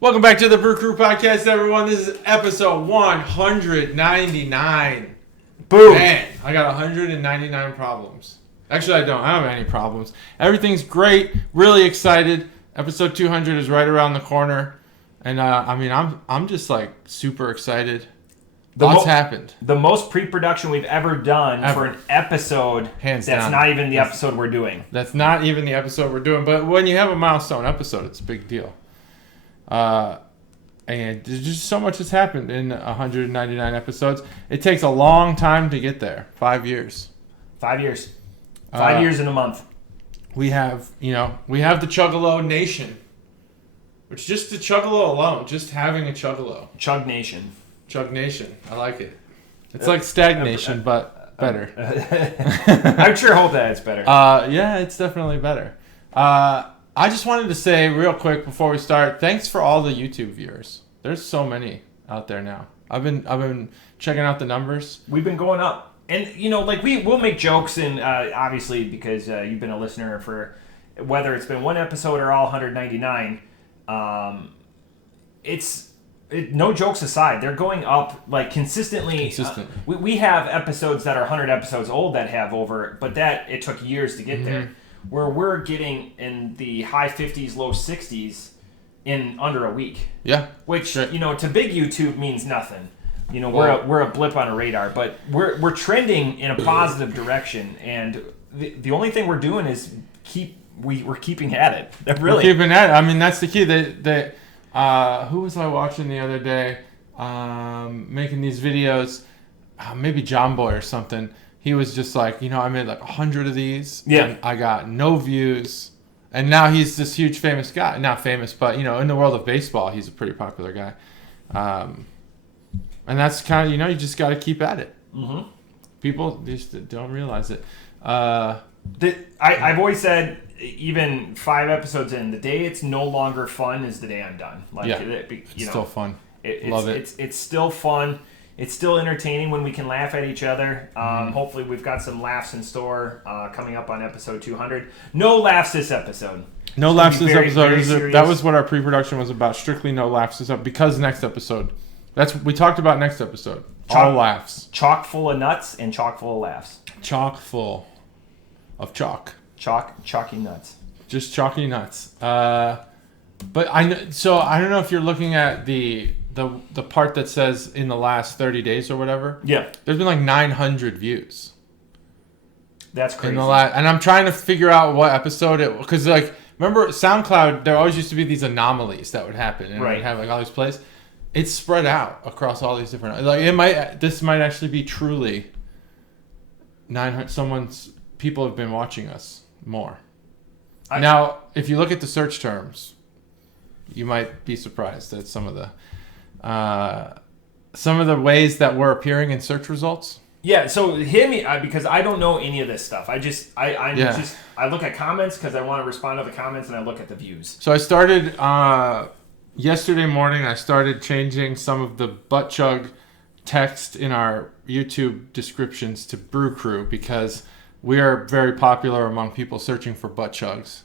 Welcome back to the Brew Crew Podcast, everyone. This is episode 199. Boom. Man, I got 199 problems. Actually, I don't have any problems. Everything's great. Really excited. Episode 200 is right around the corner. And, I'm just, like, super excited. Lots happened. The most pre-production we've ever done for an episode. Hands that's down. not even the episode we're doing. That's not even the episode we're doing. But when you have a milestone episode, it's a big deal. And there's just so much has happened in 199 episodes. It takes a long time to get there. 5 years. 5 years. 5 years in a month. We have the Chuggalo Nation. Which just the Chuggalo alone, just having a Chuggalo. Chug Nation. Chug Nation. I like it. It's like stagnation, but better. I sure hope that it's better. Yeah, it's definitely better. I just wanted to say real quick before we start, thanks for all the YouTube viewers. There's so many out there now. I've been checking out the numbers. We've been going up. And, we'll make jokes, and obviously, because you've been a listener for, whether it's been one episode or all 199, no jokes aside, they're going up, like, consistently. We have episodes that are 100 episodes old that have over, but it took years to get there. Where we're getting in the high 50s, low 60s in under a week. Yeah. Which, to big YouTube means nothing. We're a blip on a radar, but we're trending in a positive direction, and the only thing we're doing is we're keeping at it. Really. We're keeping at it. I mean, that's the key. Who was I watching the other day making these videos? Maybe John Boy or something. He was just like, I made like 100 of these. Yeah. And I got no views. And now he's this huge famous guy. Not famous, but, in the world of baseball, he's a pretty popular guy. And that's kind of, you just got to keep at it. Mm-hmm. People just don't realize it. I've always said, even 5 episodes in, the day it's no longer fun is the day I'm done. It's still fun. Love it. It's still fun. It's still entertaining when we can laugh at each other. Hopefully we've got some laughs in store coming up on episode 200. No laughs this episode. No laughs this episode. That was what our pre-production was about. Strictly no laughs this episode. Because next episode. We talked about next episode. All laughs. Chock full of nuts and chock full of laughs. Chock full of chalk. Chalky nuts. Just chalky nuts. But I don't know if you're looking at the part that says in the last 30 days or whatever. Yeah. There's been like 900 views. That's crazy. And I'm trying to figure out what episode it, because remember SoundCloud, there always used to be these anomalies that would happen, and it would have like all these plays. It's spread out across all these different, this might actually be truly 900. People have been watching us more. Now, if you look at the search terms, you might be surprised at some of the ways that we're appearing in search results. Yeah, so hit me because I don't know any of this stuff. I look at comments because I want to respond to the comments, and I look at the views. So I started yesterday morning. I started changing some of the butt chug text in our YouTube descriptions to Brew Crew because we are very popular among people searching for butt chugs.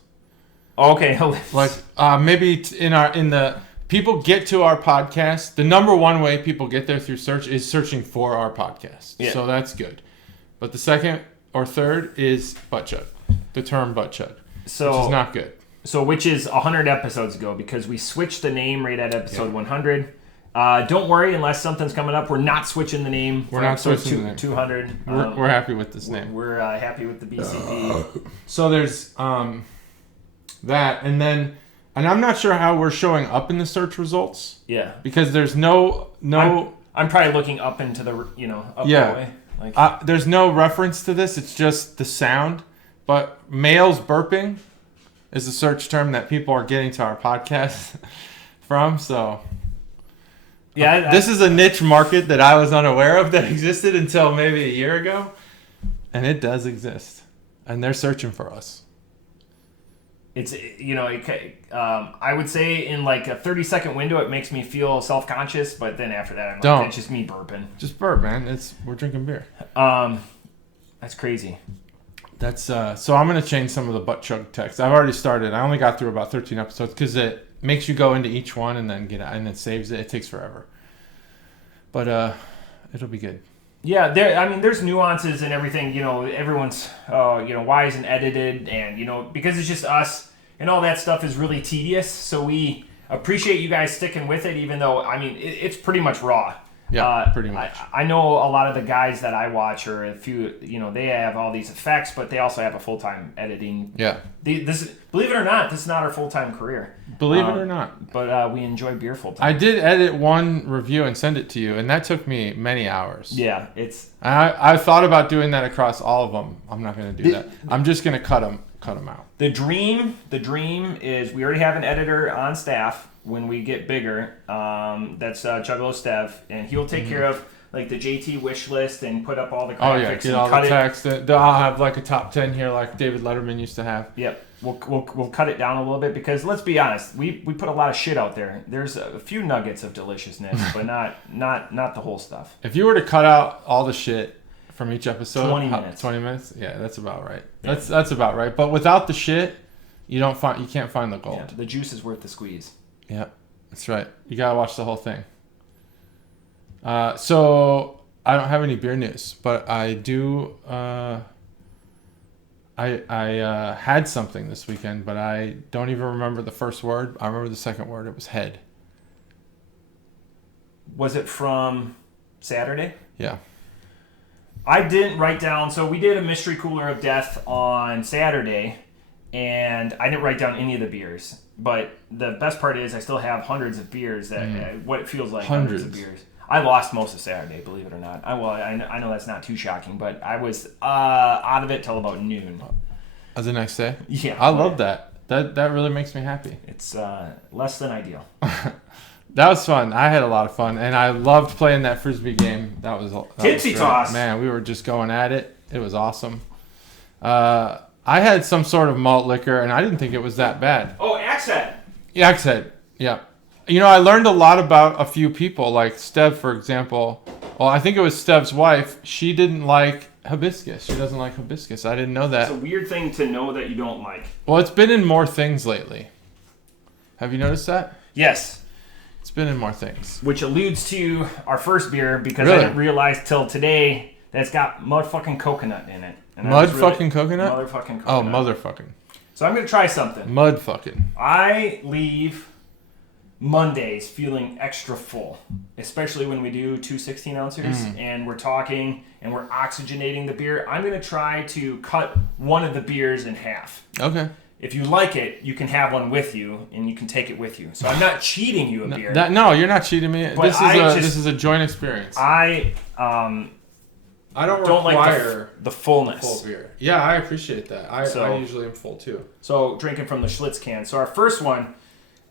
Okay. Maybe people get to our podcast. The number one way people get there through search is searching for our podcast. Yeah. So that's good. But the second or third is butt chug. The term butt chug. Which is not good. So which is 100 episodes ago, because we switched the name right at episode 100. Don't worry, unless something's coming up, we're not switching the name. We're not switching the name. 200. We're happy with this name. We're happy with the BCP. So there's that, and I'm not sure how we're showing up in the search results. Yeah. Because there's no. I'm probably looking up into the up that way. There's no reference to this. It's just the sound. But males burping is a search term that people are getting to our podcast from. So. Yeah, this is a niche market that I was unaware of that existed until maybe a year ago, and it does exist, and they're searching for us. It's I would say in like a 30-second window it makes me feel self-conscious, but then after that it's just me burping. Just burp, man. We're drinking beer. That's crazy. So I'm gonna change some of the butt chug text. I've already started. I only got through about 13 episodes because makes you go into each one and then saves it. It takes forever. But it'll be good. Yeah, there's nuances and everything. Everyone's why isn't edited, and because it's just us and all that stuff is really tedious. So we appreciate you guys sticking with it, even though it's pretty much raw. Yeah, pretty much. I know a lot of the guys that I watch, or a few, they have all these effects, but they also have a full-time editing. Yeah. Believe it or not, this is not our full-time career. Believe it or not. But we enjoy beer full-time. I did edit one review and send it to you, and that took me many hours. Yeah, I thought about doing that across all of them. I'm not going to do that. I'm just going to cut them out. The dream is we already have an editor on staff. When we get bigger, that's Chuggalos Stev, and he'll take care of like the JT wish list and put up all the graphics. Oh yeah, get all the text. I'll have like a top 10 here, like David Letterman used to have. Yep, we'll cut it down a little bit because let's be honest, we put a lot of shit out there. There's a few nuggets of deliciousness, but not the whole stuff. If you were to cut out all the shit from each episode, 20 minutes. 20 minutes, yeah, that's about right. Yeah. That's about right. But without the shit, you can't find the gold. Yeah, the juice is worth the squeeze. Yeah, that's right. You gotta watch the whole thing. So I don't have any beer news, but I do. I had something this weekend, but I don't even remember the first word. I remember the second word. It was head. Was it from Saturday? Yeah. I didn't write down. So we did a mystery cooler of death on Saturday, and I didn't write down any of the beers. But the best part is I still have hundreds of beers what it feels like hundreds of beers. I lost most of Saturday, believe it or not. I know that's not too shocking, but I was out of it till about noon. The next day? Yeah. I love that. That really makes me happy. It's less than ideal. That was fun. I had a lot of fun, and I loved playing that Frisbee game. That was Tipsy Toss. Man, we were just going at it. It was awesome. I had some sort of malt liquor, and I didn't think it was that bad. Oh, Axe Head. Yeah, Axe Head. Yeah. I learned a lot about a few people, like Stev, for example. Well, I think it was Stev's wife. She didn't like hibiscus. She doesn't like hibiscus. I didn't know that. It's a weird thing to know that you don't like. Well, it's been in more things lately. Have you noticed that? Yes. It's been in more things. Which alludes to our first beer, because Really? I didn't realize till today that it's got motherfucking coconut in it. And Motherfucking coconut? Motherfucking coconut. Oh, motherfucking. So I'm going to try something. Mudfucking. I leave Mondays feeling extra full, especially when we do 2 16-ounces and we're talking and we're oxygenating the beer. I'm going to try to cut one of the beers in half. Okay. If you like it, you can have one with you, and you can take it with you. So I'm not cheating you a beer. No, you're not cheating me. But This is a joint experience. I don't like the fullness. Full beer. Yeah, I appreciate that. I usually am full too. So drinking from the Schlitz can. So our first one,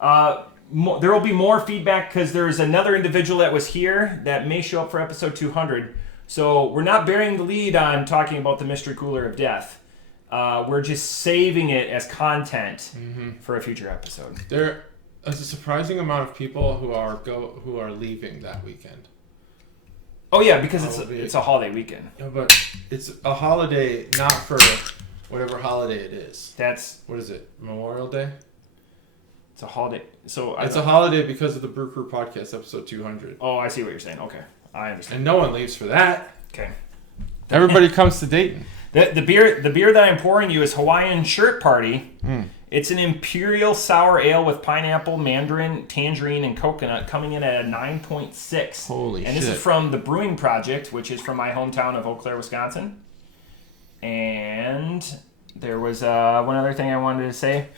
there will be more feedback because there's another individual that was here that may show up for episode 200. So we're not bearing the lead on talking about the mystery cooler of death. We're just saving it as content for a future episode. There is a surprising amount of people who are leaving that weekend. Oh yeah, because it's a holiday weekend. Yeah, but it's a holiday not for whatever holiday it is. What is it? Memorial Day? It's a holiday. So it's a holiday because of the Brew Crew podcast episode 200. Oh, I see what you're saying. Okay, I understand. And no one leaves for that. Okay. Everybody comes to Dayton. The beer that I'm pouring you is Hawaiian Shirt Party. It's an imperial sour ale with pineapple, mandarin, tangerine, and coconut, coming in at a 9.6. Holy shit. And this is from the Brewing Projekt, which is from my hometown of Eau Claire, Wisconsin. And there was one other thing I wanted to say.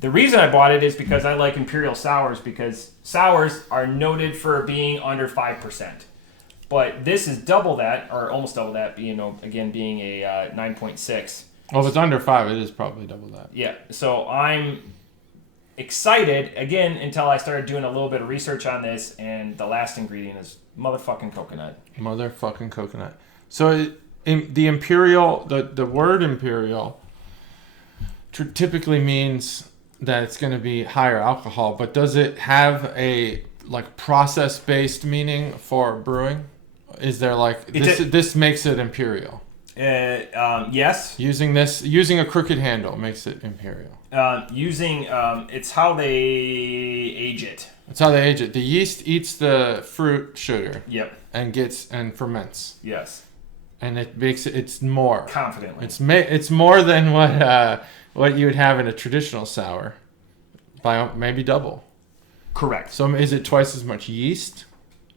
The reason I bought it is because I like imperial sours, because sours are noted for being under 5%. But this is double that, or almost double that, being a 9.6. Well, if it's under 5, it is probably double that. Yeah, so I'm excited, again, until I started doing a little bit of research on this, and the last ingredient is motherfucking coconut. Motherfucking coconut. So the imperial, the word imperial typically means that it's going to be higher alcohol, but does it have a process-based meaning for brewing? Is there this makes it imperial? Yes. Using a crooked handle makes it imperial. It's how they age it. That's how they age it. The yeast eats the fruit sugar. Yep. And ferments. Yes. And it makes it's more confidently. It's more than what you would have in a traditional sour, by maybe double. Correct. So is it twice as much yeast,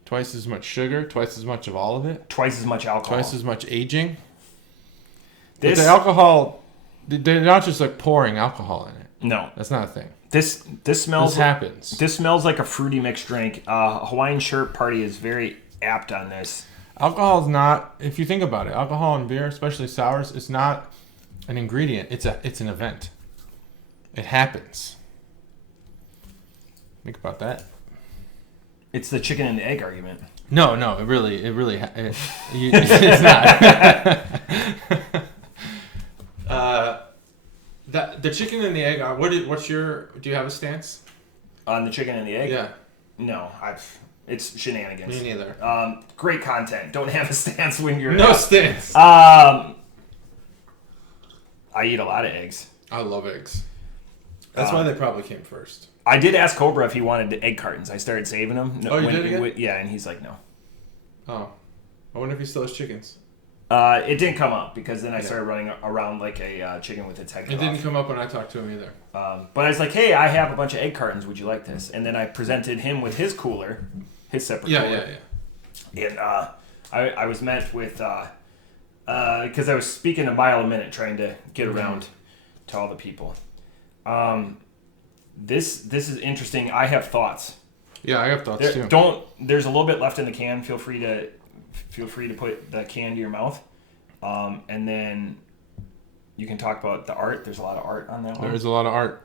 twice as much sugar, twice as much of all of it, twice as much alcohol, twice as much aging? But the alcohol, they're not just like pouring alcohol in it. No, that's not a thing. This smells. This happens. This smells like a fruity mixed drink. Hawaiian Shirt Party is very apt on this. Alcohol is not. If you think about it, alcohol in beer, especially sours, it's not an ingredient. It's an event. It happens. Think about that. It's the chicken and the egg argument. No, it really, it's not. The chicken and the egg. Do you have a stance on the chicken and the egg? Yeah. No, it's shenanigans. Me neither. Great content. Don't have a stance when you're no stance. I eat a lot of eggs. I love eggs. That's why they probably came first. I did ask Cobra if he wanted the egg cartons. I started saving them. No, you did again? Yeah, and he's like, no. Oh. I wonder if he still has chickens. It didn't come up because then I started running around like a chicken with its head cut off. It didn't come up when I talked to him either. But I was like, hey, I have a bunch of egg cartons. Would you like this? And then I presented him with his cooler, his separate cooler. Yeah. And I was met with, because I was speaking a mile a minute trying to get around to all the people. This is interesting. I have thoughts. Yeah, I have thoughts too. There's a little bit left in the can. Feel free to put the can to your mouth, and then you can talk about the art. There's a lot of art on that one. There is a lot of art.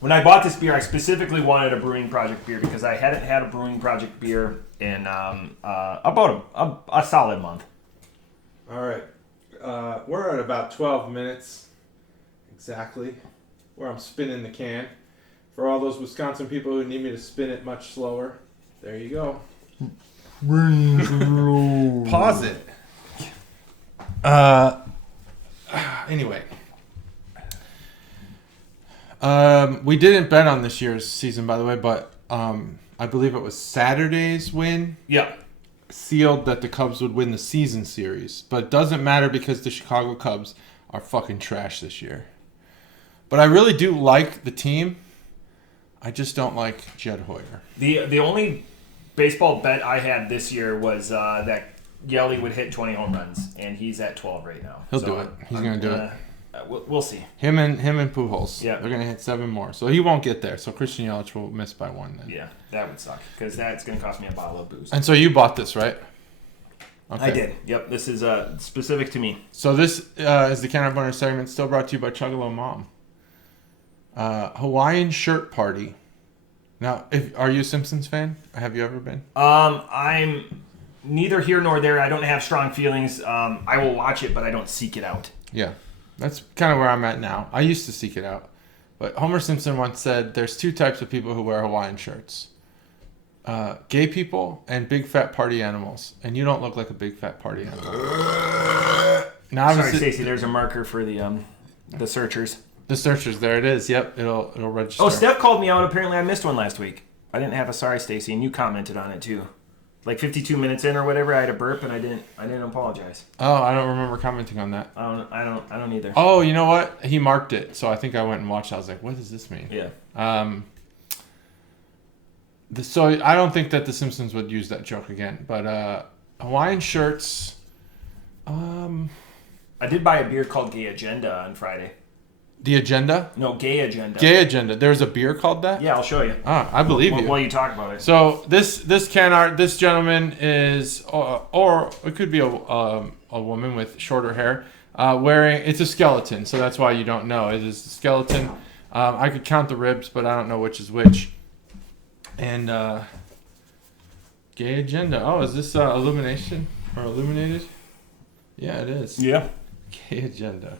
When I bought this beer, I specifically wanted a Brewing Projekt beer because I hadn't had a Brewing Projekt beer in about a solid month. All right, we're at about 12 minutes exactly, where I'm spinning the can. For all those Wisconsin people who need me to spin it much slower, there you go. Pause it. Anyway. We didn't bet on this year's season, by the way, but I believe it was Saturday's win. Yeah. Sealed that the Cubs would win the season series. But it doesn't matter because the Chicago Cubs are fucking trash this year. But I really do like the team. I just don't like Jed Hoyer. The only baseball bet I had this year was that Yelly would hit 20 home runs, and he's at 12 right now. He'll do it. He's going to do it. We'll see. Him and Pujols. Yeah. They're going to hit 7 more. So he won't get there. So Christian Yelich will miss by 1 then. Yeah, that would suck because that's going to cost me a bottle of booze. And so you bought this, right? Okay. I did. Yep. This is specific to me. So this is the Can Opener segment, still brought to you by Chuggalo Mom. Hawaiian Shirt Party. Now, are you a Simpsons fan? Have you ever been? I'm neither here nor there. I don't have strong feelings. I will watch it, but I don't seek it out. Yeah, that's kind of where I'm at now. I used to seek it out. But Homer Simpson once said there's 2 types of people who wear Hawaiian shirts. Gay people and big fat party animals. And you don't look like a big fat party animal. Now, sorry, Stacey, there's a marker for the searchers. The searchers, there it is. Yep, it'll register. Oh, Steph called me out. Apparently, I missed one last week. I didn't have a sorry, Stacey, and you commented on it too. Like 52 minutes in or whatever, I had a burp and I didn't apologize. Oh, I don't remember commenting on that. I don't either. Oh, you know what? He marked it, so I think I went and watched. I was like, what does this mean? Yeah. So I don't think that the Simpsons would use that joke again. But Hawaiian shirts. I did buy a beer called Gay Agenda on Friday. The Agenda? No, Gay Agenda. Gay Agenda. There's a beer called that? Yeah, I'll show you. Ah, I believe you. While you talk about it. So this can art, this gentleman is, or it could be a woman with shorter hair, wearing, it's a skeleton, so that's why you don't know. It is a skeleton. I could count the ribs, but I don't know which is which. And Gay Agenda. Oh, is this Illumination or Illuminated? Yeah, it is. Yeah. Gay Agenda.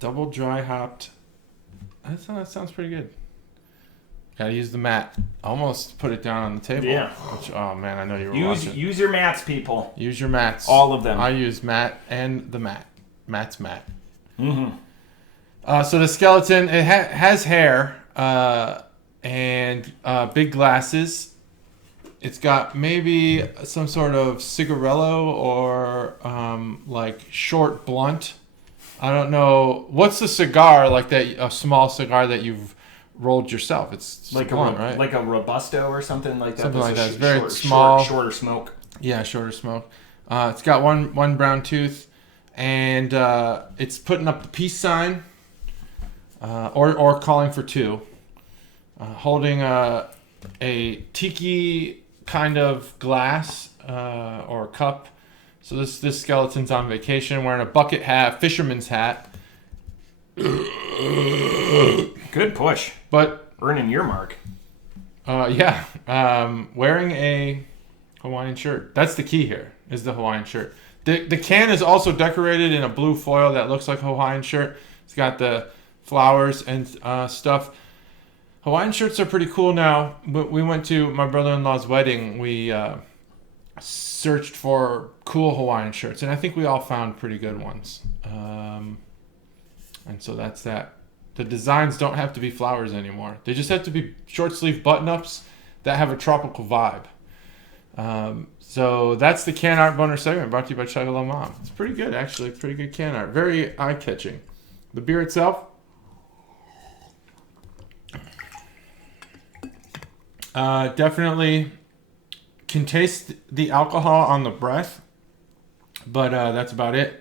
Double dry hopped. That sounds pretty good. Gotta use the mat. Almost put it down on the table. Yeah. Which, oh man, I know you were watching. Use your mats, people. Use your mats. All of them. I use mat and the mat. Mat's mat. Mm-hmm. So the skeleton, it has hair and big glasses. It's got maybe some sort of cigarello or like short blunt. I don't know. What's the cigar like that? A small cigar that you've rolled yourself. It's like blunt, a right? Like a Robusto or something like that. Something like that. It's very small, shorter smoke. Yeah, shorter smoke. It's got one brown tooth, and it's putting up the peace sign, or calling for two. Holding a tiki kind of glass or cup. So this skeleton's on vacation, wearing a bucket hat, fisherman's hat. Good push. But earning your mark. Yeah. Wearing a Hawaiian shirt. That's the key here, is the Hawaiian shirt. The can is also decorated in a blue foil that looks like a Hawaiian shirt. It's got the flowers and stuff. Hawaiian shirts are pretty cool now. We went to my brother-in-law's wedding. We searched for cool Hawaiian shirts, and I think we all found pretty good ones. And so that's that. The designs don't have to be flowers anymore. They just have to be short sleeve button-ups that have a tropical vibe. So that's the can art boner segment brought to you by Chuggalo Mom. It's pretty good, actually. Pretty good can art. Very eye-catching. The beer itself, definitely can taste the alcohol on the breath, but that's about it.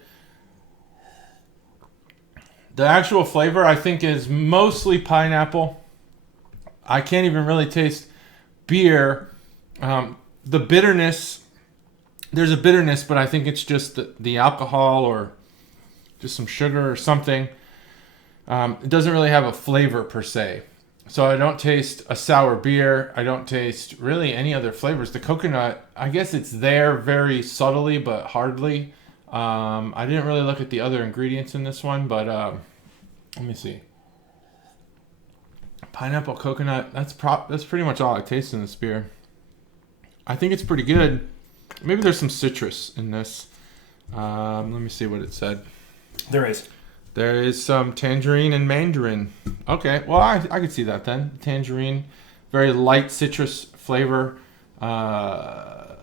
The actual flavor, I think, is mostly pineapple. I can't even really taste beer. The bitterness, there's a bitterness, but I think it's just the alcohol or just some sugar or something. It doesn't really have a flavor per se. So I don't taste a sour beer. I don't taste really any other flavors. The coconut, I guess it's there very subtly but hardly. I didn't really look at the other ingredients in this one, but let me see. Pineapple, coconut, that's pretty much all I taste in this beer. I think it's pretty good. Maybe there's some citrus in this. Let me see what it said. There is. There is some tangerine and mandarin. Okay, well, I could see that then. Tangerine, very light citrus flavor. Not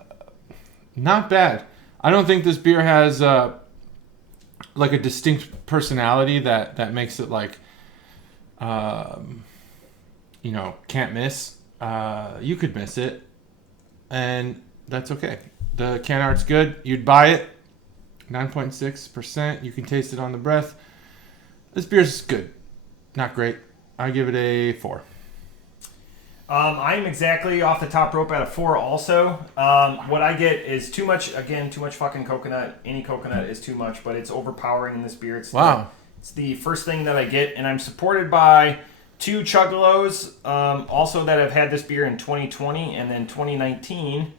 bad. I don't think this beer has like a distinct personality that makes it like, can't miss. You could miss it, and that's okay. The can art's good. You'd buy it. 9.6%. You can taste it on the breath. This beer's good. Not great. I give it a 4. I'm exactly off the top rope at a 4 also. What I get is too much fucking coconut. Any coconut is too much, but it's overpowering in this beer. It's the first thing that I get, and I'm supported by 2 Chuggalos also that have had this beer in 2020 and then 2019.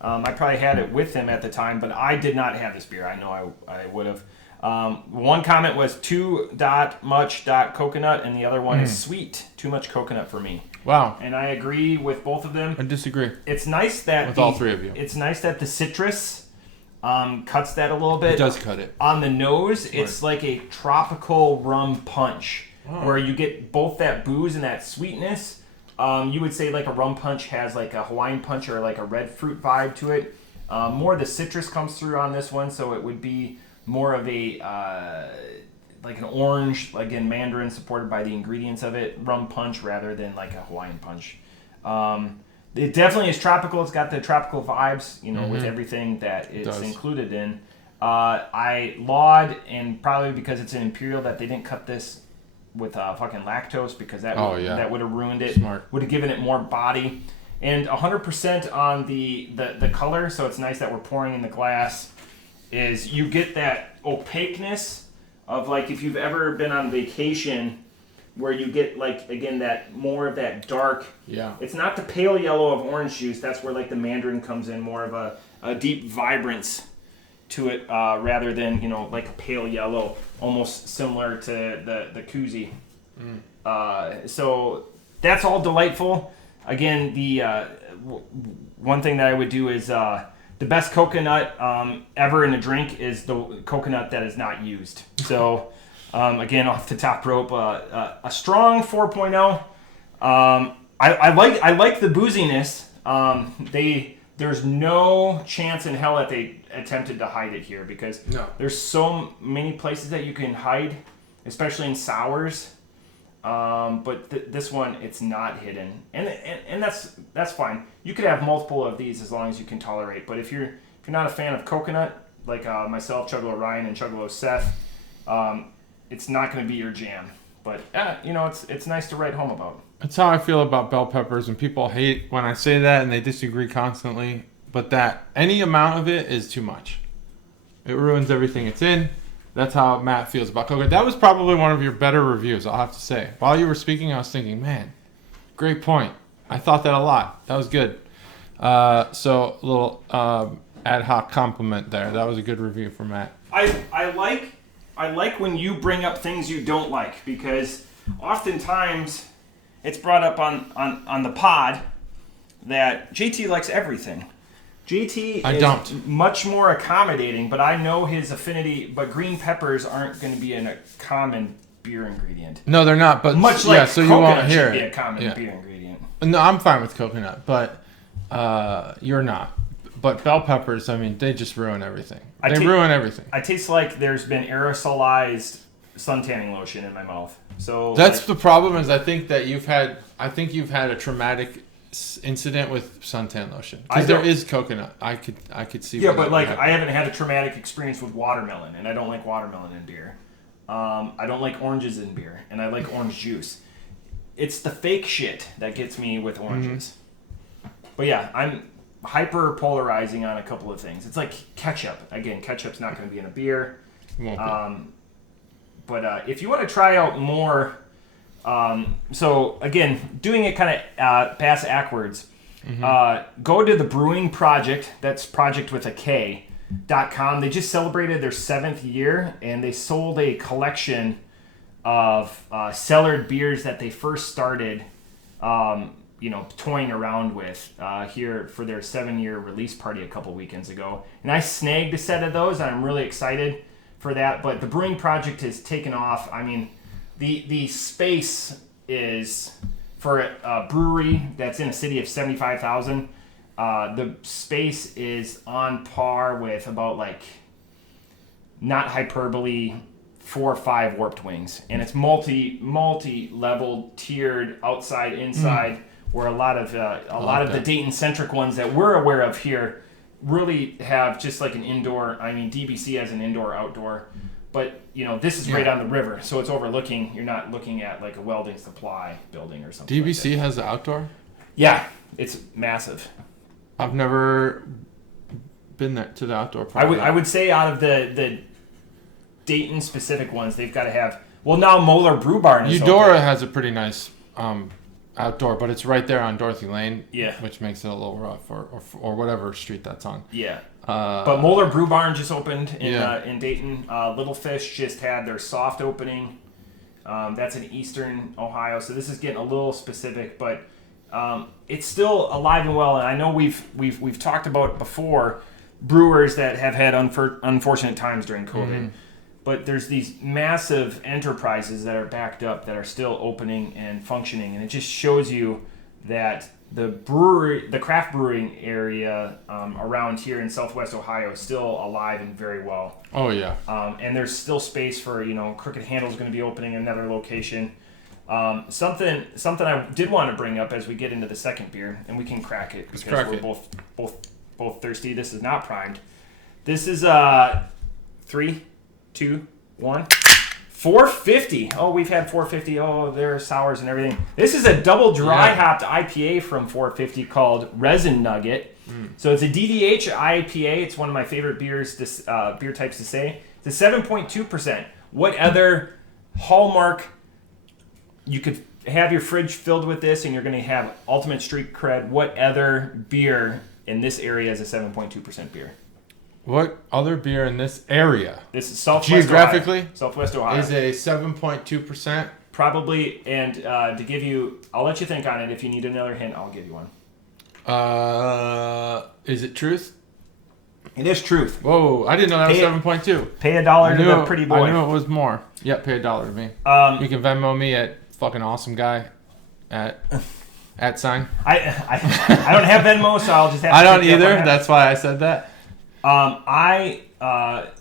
I probably had it with him at the time, but I did not have this beer. I know I would have. One comment was too much coconut, and the other one is sweet. Too much coconut for me. Wow. And I agree with both of them. I disagree. It's nice that with all three of you. It's nice that the citrus cuts that a little bit. It does cut it. On the nose, it's like a tropical rum punch, where you get both that booze and that sweetness. You would say like a rum punch has like a Hawaiian punch or like a red fruit vibe to it. More of the citrus comes through on this one, so it would be more of a like an orange, again, mandarin supported by the ingredients of it, rum punch rather than like a Hawaiian punch. It definitely is tropical. It's got the tropical vibes, with everything that it's included in. I laud, and probably because it's an imperial, that they didn't cut this with fucking lactose, because that would have ruined it. Smart. Would have given it more body. And 100% on the color, so it's nice that we're pouring in the glass, is you get that opaqueness of, like, if you've ever been on vacation where you get, like, again, that more of that dark. Yeah. It's not the pale yellow of orange juice. That's where, like, the mandarin comes in, more of a deep vibrance to it, rather than, like a pale yellow, almost similar to the koozie. So that's all delightful. Again, the one thing that I would do is the best coconut ever in a drink is the coconut that is not used. So, again, off the top rope, a strong 4.0. I like the booziness. There's no chance in hell that they attempted to hide it here because there's so many places that you can hide, especially in sours. But this one, it's not hidden, and that's fine. You could have multiple of these as long as you can tolerate. But if you're not a fan of coconut, like myself, Chuggalo Ryan, and Chuggalo Seth, it's not going to be your jam. But it's nice to write home about. That's how I feel about bell peppers, and people hate when I say that, and they disagree constantly. But that any amount of it is too much. It ruins everything it's in. That's how Matt feels about coconut. That was probably one of your better reviews, I'll have to say. While you were speaking, I was thinking, man, great point. I thought that a lot. That was good. So a little ad hoc compliment there. That was a good review from Matt. I like when you bring up things you don't like, because oftentimes it's brought up on the pod that JT likes everything. JT is much more accommodating, but I know his affinity. But green peppers aren't going to be a common beer ingredient. No, they're not. But much like so coconut you won't hear should be a common beer ingredient. No, I'm fine with coconut, but you're not. But bell peppers, I mean, they just ruin everything. Ruin everything. I taste like there's been aerosolized suntanning lotion in my mouth. So that's the problem. Is I think you've had a traumatic incident with suntan lotion, because there is coconut. I could see. Yeah, but like I haven't had a traumatic experience with watermelon, and I don't like watermelon in beer. I don't like oranges in beer, and I like orange juice. It's the fake shit that gets me with oranges. Mm-hmm. But yeah, I'm hyper polarizing on a couple of things. It's like ketchup. Again, ketchup's not going to be in a beer. But if you want to try out more. So again, doing it kind of pass backwards. Mm-hmm. Go to the Brewing Projekt. That's project with a K.com. They just celebrated their 7th year, and they sold a collection of cellared beers that they first started, toying around with here for their 7-year release party a couple weekends ago. And I snagged a set of those, and I'm really excited for that. But the Brewing Projekt has taken off. I mean, the space is for a brewery that's in a city of 75,000. The space is on par with about, like, not hyperbole, 4 or 5 Warped Wings, and it's multi-level, tiered, outside, inside, where a lot of the Dayton-centric ones that we're aware of here really have just like an indoor. I mean, DBC has an indoor-outdoor, but this is right on the river, so it's overlooking. You're not looking at like a welding supply building or something. DBC like has the outdoor. Yeah, it's massive. I've never been there to the outdoor part. I would say out of the Dayton specific ones, they've got to have. Well, now Moeller Brew Barn is Eudora open. has a pretty nice outdoor, but it's right there on Dorothy Lane. Yeah, which makes it a little rough, or whatever street that's on. Yeah, but Moeller Brew Barn just opened in Dayton. Little Fish just had their soft opening. That's in Eastern Ohio, so this is getting a little specific, but it's still alive and well. And I know we've talked about before brewers that have had unfortunate times during COVID. Mm-hmm. But there's these massive enterprises that are backed up that are still opening and functioning, and it just shows you that the craft brewing area around here in Southwest Ohio is still alive and very well. Oh yeah. And there's still space for Crooked Handle's going to be opening another location. Something I did want to bring up as we get into the second beer, and we can crack it because we're both thirsty. This is not primed. This is 3, 2, 1. 450. Oh, we've had 450. Oh, there are sours and everything. This is a double dry hopped IPA from 450 called Resin Nugget. So it's a DDH IPA. It's one of my favorite beer types to say. It's a 7.2%. What other hallmark? You could have your fridge filled with this, and you're going to have ultimate street cred. What other beer in this area is a 7.2% beer? What other beer in this area? This is Southwest geographically Ohio. Southwest Ohio is a 7.2% Probably, and to give you, I'll let you think on it. If you need another hint, I'll give you one. Is it truth? It is truth. Whoa, I didn't know that was 7.2. Pay $1 to the pretty boy. I knew it was more. Yep, pay $1 to me. You can Venmo me at fucking awesome guy at sign. I don't have Venmo, so I'll just have to I don't either. That's why I said that.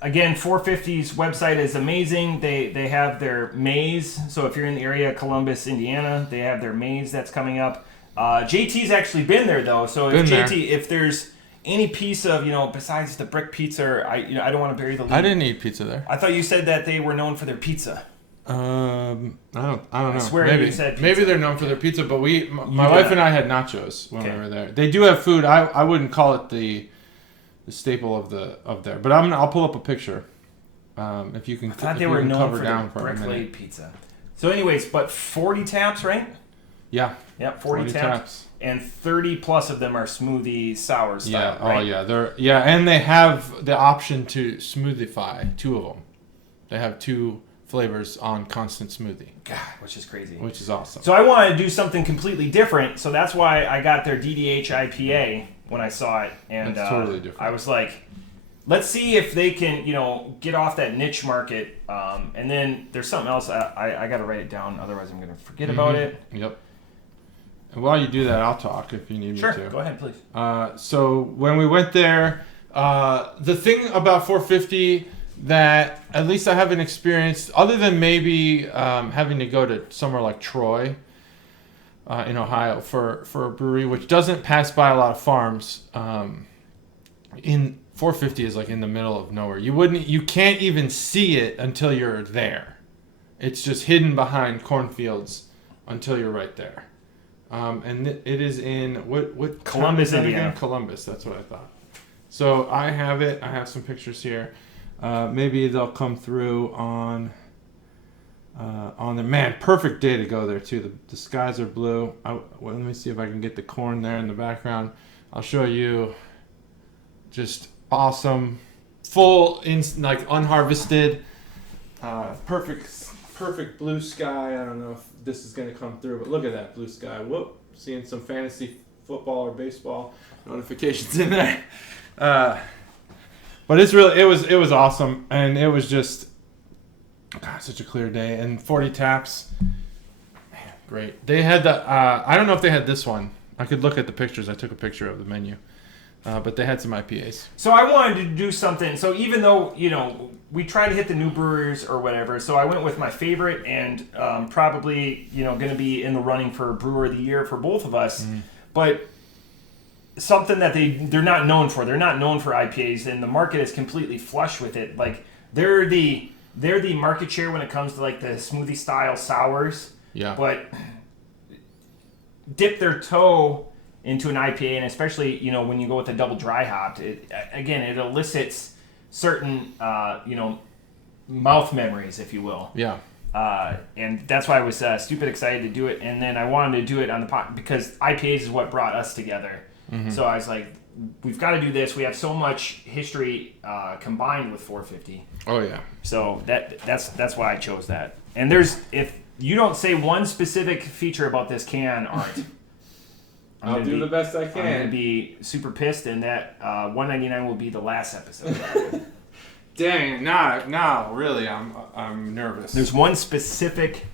Again, 450's website is amazing. They have their maze. So if you're in the area of Columbus, Indiana, they have their maze that's coming up. JT's actually been there though. So if there's any piece of, besides the brick pizza, I don't want to bury the lead. I didn't eat pizza there. I thought you said that they were known for their pizza. I don't know. I swear maybe. You said pizza. Maybe they're known for their pizza, but my wife and I had nachos when we were there. They do have food. I wouldn't call it the staple of there, but I'll pull up a picture. If you can. I thought they were known for their brick laid pizza. So, anyways, but 40 taps, right? Yeah. Yep, 40 taps. And 30 plus of them are smoothie sour style. Yeah. Right? Oh yeah. And they have the option to smoothify 2 of them. They have 2 flavors on constant smoothie. God, which is crazy. Which is awesome. So I wanted to do something completely different. So that's why I got their DDHIPA when I saw it, and that's totally different. I was like, let's see if they can, get off that niche market. And then there's something else. I got to write it down, otherwise I'm going to forget about it. Yep. And while you do that, I'll talk if you need me to. Sure, go ahead, please. So when we went there, the thing about 450 that at least I haven't experienced, other than maybe having to go to somewhere like Troy in Ohio for a brewery, which doesn't pass by a lot of farms. In 450 is like in the middle of nowhere. You can't even see it until you're there. It's just hidden behind cornfields until you're right there. And it is in what Columbus, Indiana. Columbus, that's what I thought. So I have it. I have some pictures here. Maybe they'll come through on the man. Perfect day to go there too. The skies are blue. Let me see if I can get the corn there in the background. I'll show you. Just awesome, full like unharvested, perfect blue sky. I don't know if this is gonna come through, but look at that blue sky. Whoop! Seeing some fantasy football or baseball notifications in there. But it was awesome, and it was just such a clear day, and 40 taps. Man, great. They had the I don't know if they had this one. I could look at the pictures. I took a picture of the menu. But they had some IPAs. So I wanted to do something. So even though, we try to hit the new brewers or whatever, so I went with my favorite and probably, going to be in the running for Brewer of the Year for both of us. Mm. But something that they're not known for. They're not known for IPAs, and the market is completely flush with it. Like, they're the market share when it comes to, like, the smoothie style sours. Yeah. But dip their toe into an IPA, and especially, when you go with a double dry hopped, it elicits certain, mouth memories, if you will. Yeah. And that's why I was stupid excited to do it. And then I wanted to do it on the pot because IPAs is what brought us together. Mm-hmm. So I was like, we've got to do this. We have so much history combined with 450. Oh yeah. So that's why I chose that. And if you don't say one specific feature about this can, Art, I'll do the best I can. I'm going to be super pissed, and that 199 will be the last episode. Dang, no, really, I'm nervous. There's one specific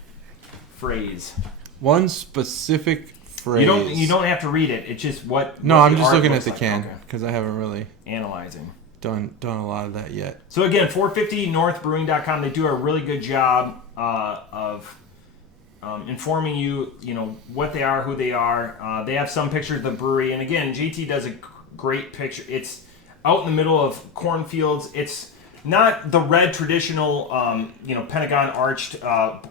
phrase. One specific phrase. You don't have to read it. It's just what. No, I'm just looking at the can because I haven't really analyzing. Done a lot of that yet. So again, 450northbrewing.com. They do a really good job of informing you, what they are, who they are. They have some pictures of the brewery, and again, JT does a great picture. It's out in the middle of cornfields. It's not the red traditional, Pentagon arched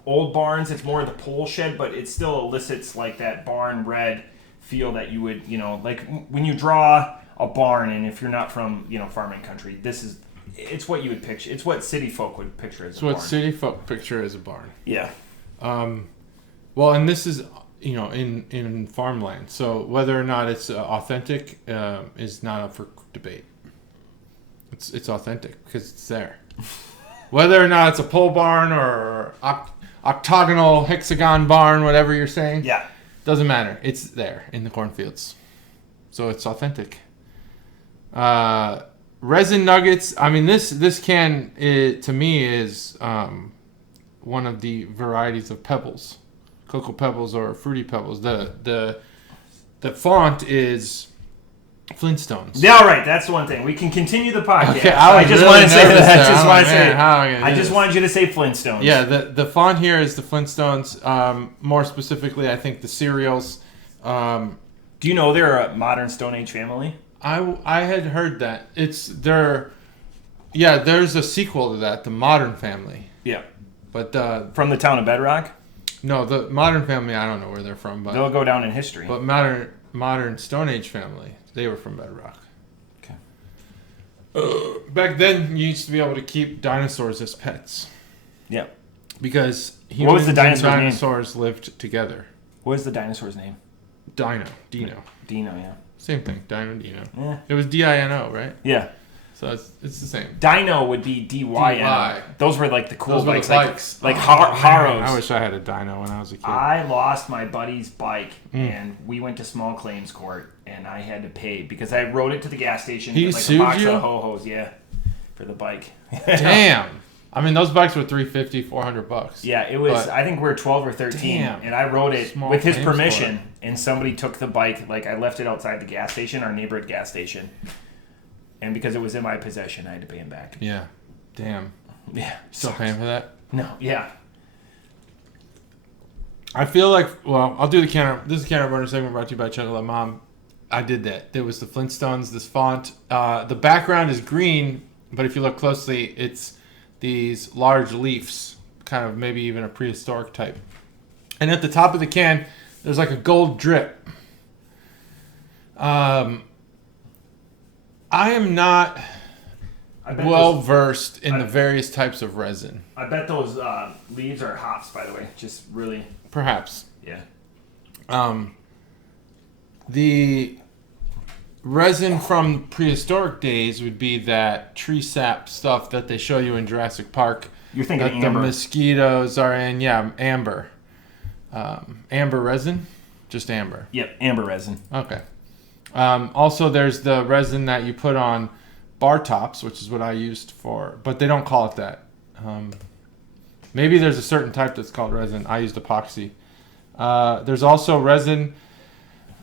old barns. It's more the pole shed, but it still elicits like that barn red feel that you would, like when you draw a barn, and if you're not from, farming country, it's what you would picture. It's what city folk would picture as a barn. It's what city folk picture as a barn. Yeah. Well, and this is, in farmland. So whether or not it's authentic is not up for debate. It's authentic because it's there. Whether or not it's a pole barn or octagonal hexagon barn, whatever you're saying. Yeah. Doesn't matter. It's there in the cornfields. So it's authentic. Resin Nuggets. I mean, this can, to me, is one of the varieties of pebbles. Cocoa pebbles or fruity pebbles. The font is Flintstones. Yeah, all right. That's one thing. We can continue the podcast. Okay, I just really wanted to say that. I just wanted you to say Flintstones. Yeah, the font here is the Flintstones. More specifically, I think the cereals. Do you know they're a modern Stone Age family? I had heard that. There's a sequel to that, the Modern Family. Yeah. But from the town of Bedrock? No, the Modern Family, I don't know where they're from, but they'll go down in history. But modern Stone Age family, they were from Bedrock. Okay. Back then, you used to be able to keep dinosaurs as pets. Yeah. Because what was the dinosaurs lived together. What was the dinosaur's name? Dino, yeah. Same thing, Dino. Yeah. It was Dino, right? Yeah. So it's the same. Dino would be DYNO. Those were like the cool bikes. Like Haros. I wish I had a Dino when I was a kid. I lost my buddy's bike, and we went to small claims court, and I had to pay because I rode it to the gas station. He with sued a box you? of ho-hos, yeah, for the bike. Damn. I mean, those bikes were $350, $400. Yeah, it was. I think we were 12 or 13, and I rode it with his permission. And somebody took the bike. Like I left it outside the gas station, our neighborhood gas station. And because it was in my possession, I had to pay him back. Yeah. Damn. Yeah. Still paying for that? No. Yeah. I feel like, well, I'll do the counter. This is the counter burner segment brought to you by Chuggalos Mom. I did that. There was the Flintstones, this font. The background is green, but if you look closely, it's these large leaves, kind of maybe even a prehistoric type. And at the top of the can, there's like a gold drip. I am not well versed in the various types of resin. I bet those leaves are hops, by the way. Just really. Perhaps. Yeah. The resin from prehistoric days would be that tree sap stuff that they show you in Jurassic Park. You're thinking that amber. The mosquitoes are in, amber. Amber resin? Just amber. Yep, amber resin. Okay. Also, there's the resin that you put on bar tops, which is what I used for, but they don't call it that. Maybe there's a certain type that's called resin. I used epoxy. There's also resin,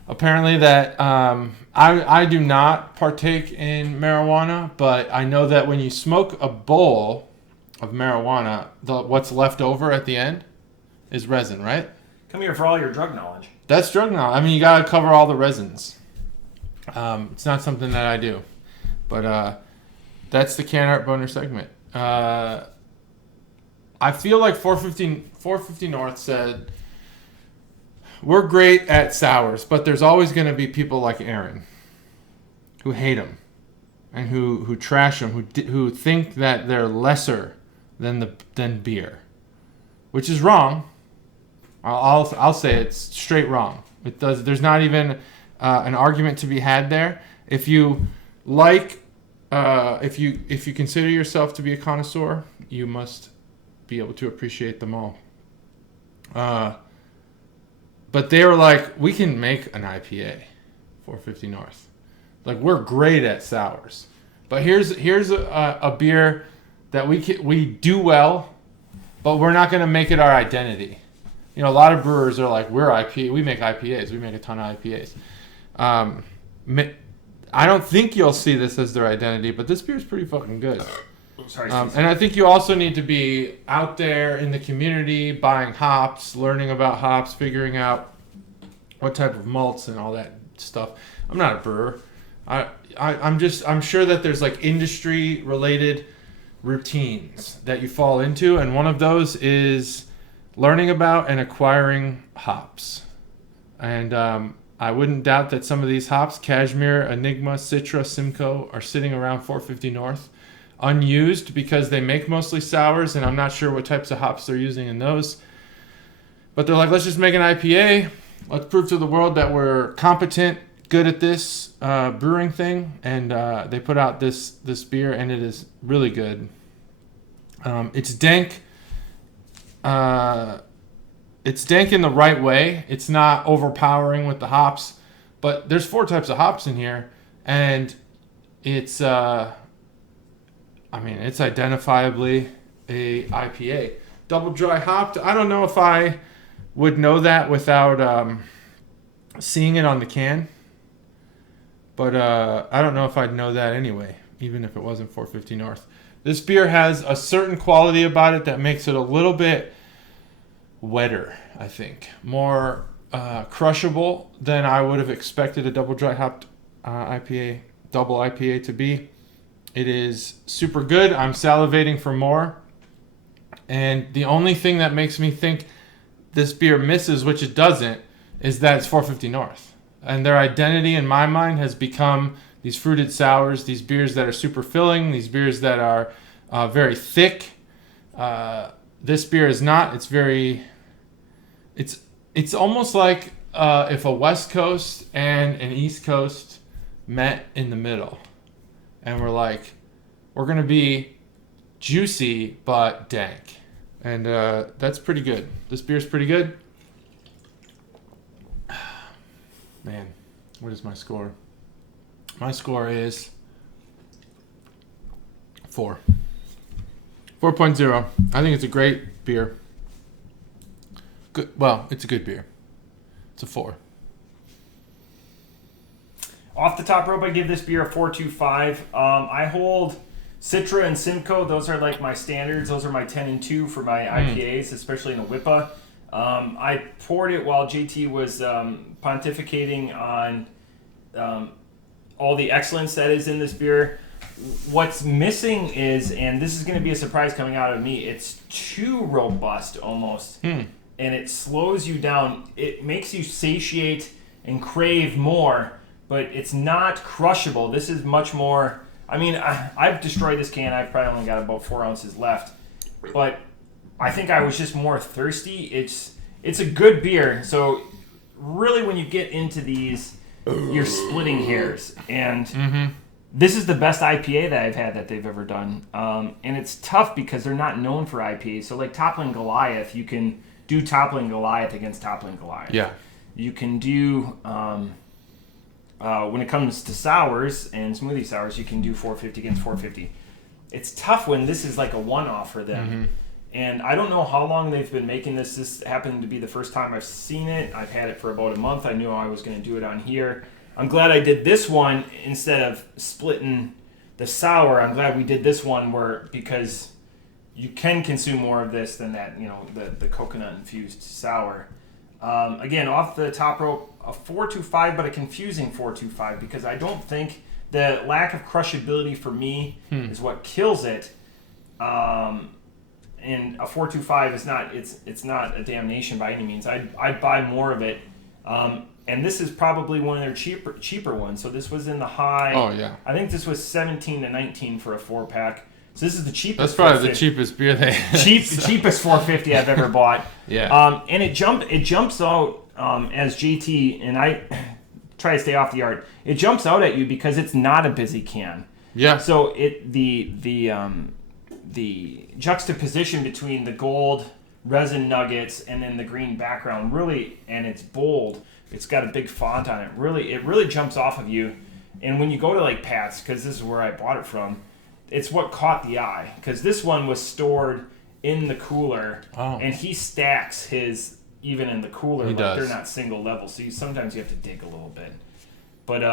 apparently, that I do not partake in marijuana, but I know that when you smoke a bowl of marijuana, what's left over at the end is resin, right? Come here for all your drug knowledge. That's drug knowledge. I mean, you got to cover all the resins. It's not something that I do, but that's the Can Art Boner segment. I feel like 450 North said, we're great at sours, but there's always going to be people like Aaron who hate them and who trash them, who think that they're lesser than beer, which is wrong. I'll say it's straight wrong. There's not even an argument to be had there. If you if you consider yourself to be a connoisseur, you must be able to appreciate them all. But they were like, we can make an IPA, 450 North. Like, we're great at sours. But here's a beer that we do well, but we're not going to make it our identity. You know, a lot of brewers are like, we make IPAs. We make a ton of IPAs. I don't think you'll see this as their identity, but this beer is pretty fucking good. Sorry, and I think you also need to be out there in the community, buying hops, learning about hops, figuring out what type of malts and all that stuff. I'm not a brewer. I'm sure that there's like industry related routines that you fall into, and one of those is learning about and acquiring hops. And I wouldn't doubt that some of these hops, Cashmere, Enigma, Citra, Simcoe, are sitting around 450 North, unused because they make mostly sours, and I'm not sure what types of hops they're using in those. But they're like, let's just make an IPA. Let's prove to the world that we're competent, good at this brewing thing. And they put out this beer, and it is really good. It's dank. it's dank in the right way. It's not overpowering with the hops, but there's 4 types of hops in here, and it's it's identifiably a IPA. Double dry hopped. I don't know if I would know that without seeing it on the can, but I don't know if I'd know that anyway, even if it wasn't 450 North. This beer has a certain quality about it that makes it a little bit wetter, I think. More crushable than I would have expected a double dry hopped double IPA to be. It is super good. I'm salivating for more. And the only thing that makes me think this beer misses, which it doesn't, is that it's 450 North. And their identity in my mind has become these fruited sours, these beers that are super filling, these beers that are very thick. This beer is not. It's very... It's almost like if a West Coast and an East Coast met in the middle. And we're like, we're going to be juicy but dank. And that's pretty good. This beer's pretty good. Man, what is my score? My score is 4. 4.0. I think it's a great beer. Good. Well, it's a good beer. It's a 4. Off the top rope, I give this beer a 4.25. I hold Citra and Simcoe. Those are like my standards. Those are my 10 and 2 for my IPAs, especially in a WIPA. I poured it while JT was pontificating on all the excellence that is in this beer. What's missing is, and this is going to be a surprise coming out of me, it's too robust almost. And it slows you down. It makes you satiate and crave more, but it's not crushable. This is much more... I mean, I've destroyed this can. I've probably only got about 4 ounces left. But I think I was just more thirsty. It's a good beer. So really when you get into these, you're splitting hairs. And this is the best IPA that I've had that they've ever done. And it's tough because they're not known for IPAs. So like Toppling Goliath, you can do Toppling Goliath against Toppling Goliath. Yeah. You can do... when it comes to sours and smoothie sours, you can do 450 against 450. It's tough when this is like a one-off for them. And I don't know how long they've been making this. This happened to be the first time I've seen it. I've had it for about a month. I knew I was going to do it on here. I'm glad I did this one instead of splitting the sour. I'm glad we did this one because you can consume more of this than that, the coconut-infused sour. Again, off the top rope, a 4.25, but a confusing 4.25 because I don't think the lack of crushability for me is what kills it. And a 4.25 is not it's not a damnation by any means. I'd buy more of it. And this is probably one of their cheaper ones. So this was in the high. Oh yeah. I think this was 17 to 19 for a 4-pack. So this is the cheapest. That's probably the cheapest beer they have. Cheapest 450 I've ever bought. Yeah. And it jumps out as JT, and I try to stay off the art. It jumps out at you because it's not a busy can. Yeah. So the juxtaposition between the gold resin nuggets and then the green background really, and it's bold. It's got a big font on it. It really jumps off of you. And when you go to like Pat's, because this is where I bought it from, it's what caught the eye. Because this one was stored in the cooler, and he stacks his even in the cooler. He does. They're not single level, so sometimes you have to dig a little bit. But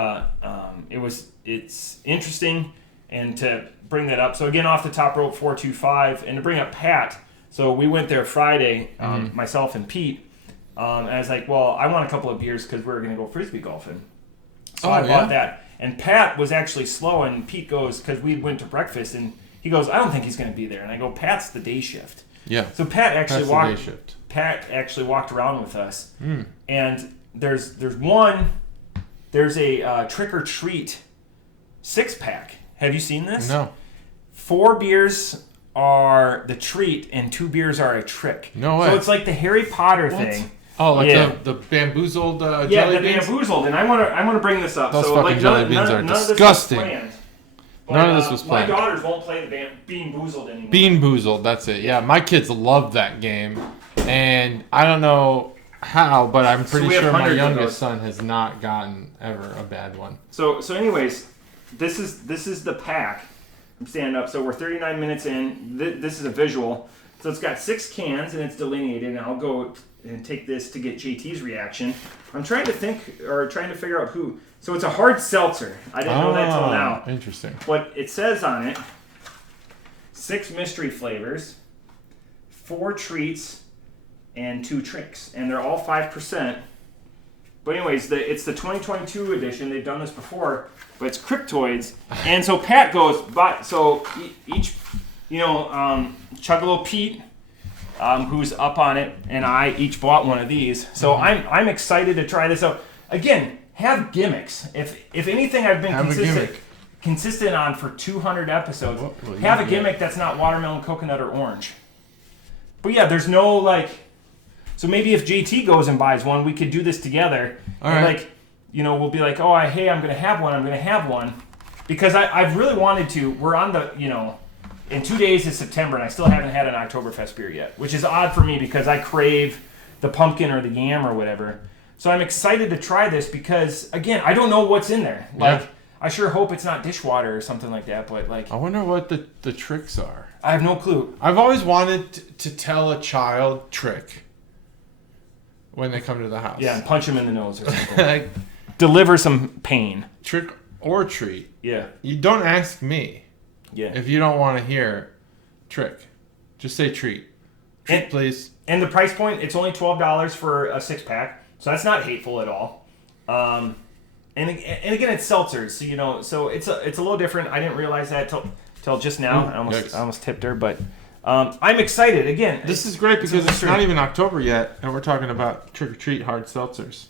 it's interesting, and to bring that up. So again, off the top rope, 4.25, and to bring up Pat. So we went there Friday, myself and Pete. And I was like, well, I want a couple of beers because we're going to go frisbee golfing. So I bought that. And Pat was actually slow, and Pete goes, because we went to breakfast, and he goes, I don't think he's going to be there. And I go, Pat's the day shift. Yeah. So Pat actually walked around with us. And there's a Trick or Treat 6-pack. Have you seen this? No. 4 beers are the treat, and 2 beers are a trick. No way. So it's like the Harry Potter thing. Oh, like the bamboozled jelly beans? Bamboozled, and I want to bring this up. Those so fucking jelly beans are disgusting. But, none of this was planned. planned. My daughters won't play the Bean Boozled anymore. Bean Boozled, that's it. Yeah, my kids love that game. And I don't know how, but I'm pretty sure my youngest son has not gotten ever a bad one. So anyways, this is the pack. I'm standing up. So we're 39 minutes in. This is a visual. So it's got 6 cans and it's delineated. And I'll go and take this to get JT's reaction. I'm trying to figure out who. So it's a hard seltzer. I didn't know that till now. Interesting. But it says on it, 6 mystery flavors, 4 treats, and 2 tricks. And they're all 5%. But anyways, it's the 2022 edition. They've done this before, but it's Cryptoids. And so Pat goes, each, Chuggalo Pete, who's up on it, and I each bought one of these. So I'm excited to try this out. Again, have gimmicks. If anything, I've been consistent on for 200 episodes. Have a gimmick that's not watermelon, coconut, or orange. But yeah, there's no So maybe if JT goes and buys one, we could do this together. All and right. We'll be like, hey, I'm going to have one. Because I've really wanted to. We're on the, in 2 days is September, and I still haven't had an Oktoberfest beer yet, which is odd for me because I crave the pumpkin or the yam or whatever. So I'm excited to try this because, again, I don't know what's in there. I sure hope it's not dishwater or something like that, but I wonder what the tricks are. I have no clue. I've always wanted to tell a child trick when they come to the house. Yeah, and punch them in the nose or something. Deliver some pain. Trick or treat. Yeah. You don't ask me. Yeah. If you don't want to hear trick, just say treat. Treat, please. And the price point, it's only $12 for a 6-pack, so that's not hateful at all. And again, it's seltzers, so it's a little different. I didn't realize that till just now. I almost tipped her, but I'm excited. Again, this is great because it's not even October yet, and we're talking about trick or treat hard seltzers.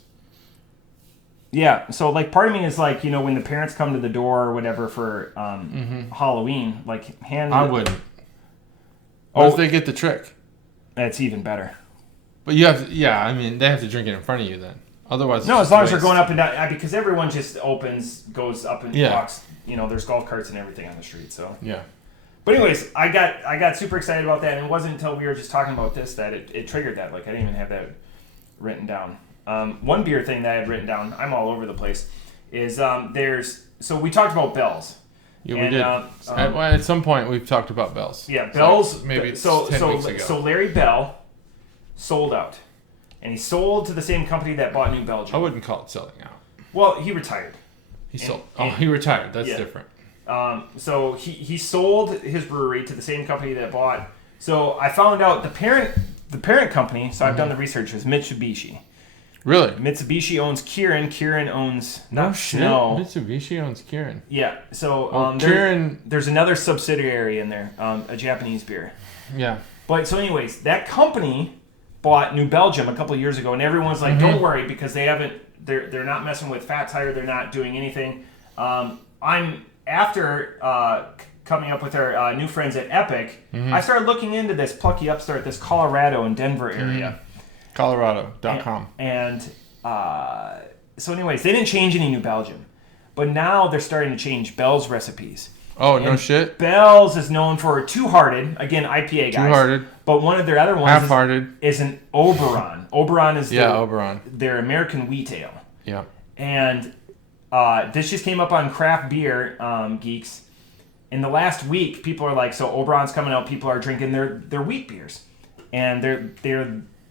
Yeah, so part of me is when the parents come to the door or whatever for Halloween, I wouldn't. What if they get the trick? That's even better. But you have, they have to drink it in front of you then. Otherwise, no, as long as they're going up and down, because everyone just goes up and walks. There's golf carts and everything on the street. So yeah. But anyways, I got super excited about that, and it wasn't until we were just talking about this that it triggered that. I didn't even have that written down. One beer thing that I had written down, I'm all over the place, is so we talked about Bell's. Yeah, we did. At some point, we've talked about Bell's. Yeah, Bell's. Maybe 10 weeks ago. So Larry Bell sold out. And he sold to the same company that bought New Belgium. I wouldn't call it selling out. Well, he retired. He retired. That's different. So he sold his brewery to the same company that bought. So I found out the parent company, so I've done the research, was Mitsubishi. Really? Mitsubishi owns Kirin. Kirin owns... No shit. No. Mitsubishi owns Kirin. Yeah. So Kirin... there's another subsidiary in there, a Japanese beer. Yeah. But so anyways, that company bought New Belgium a couple of years ago, and everyone's like, don't worry, because they're not messing with fat tire, they're not doing anything. I'm after coming up with our new friends at Epic, I started looking into this Plucky Upstart, this Colorado and Denver area. Colorado.com. And so anyways, they didn't change any New Belgium, but now they're starting to change Bell's recipes. Oh, no shit. Bell's is known for Two Hearted, again, IPA guys. Two Hearted. But one of their other ones Half-Hearted is an Oberon. Oberon is Oberon. Their American wheat ale. Yeah. And this just came up on Craft Beer Geeks. In the last week, people are like, so Oberon's coming out, people are drinking their wheat beers. And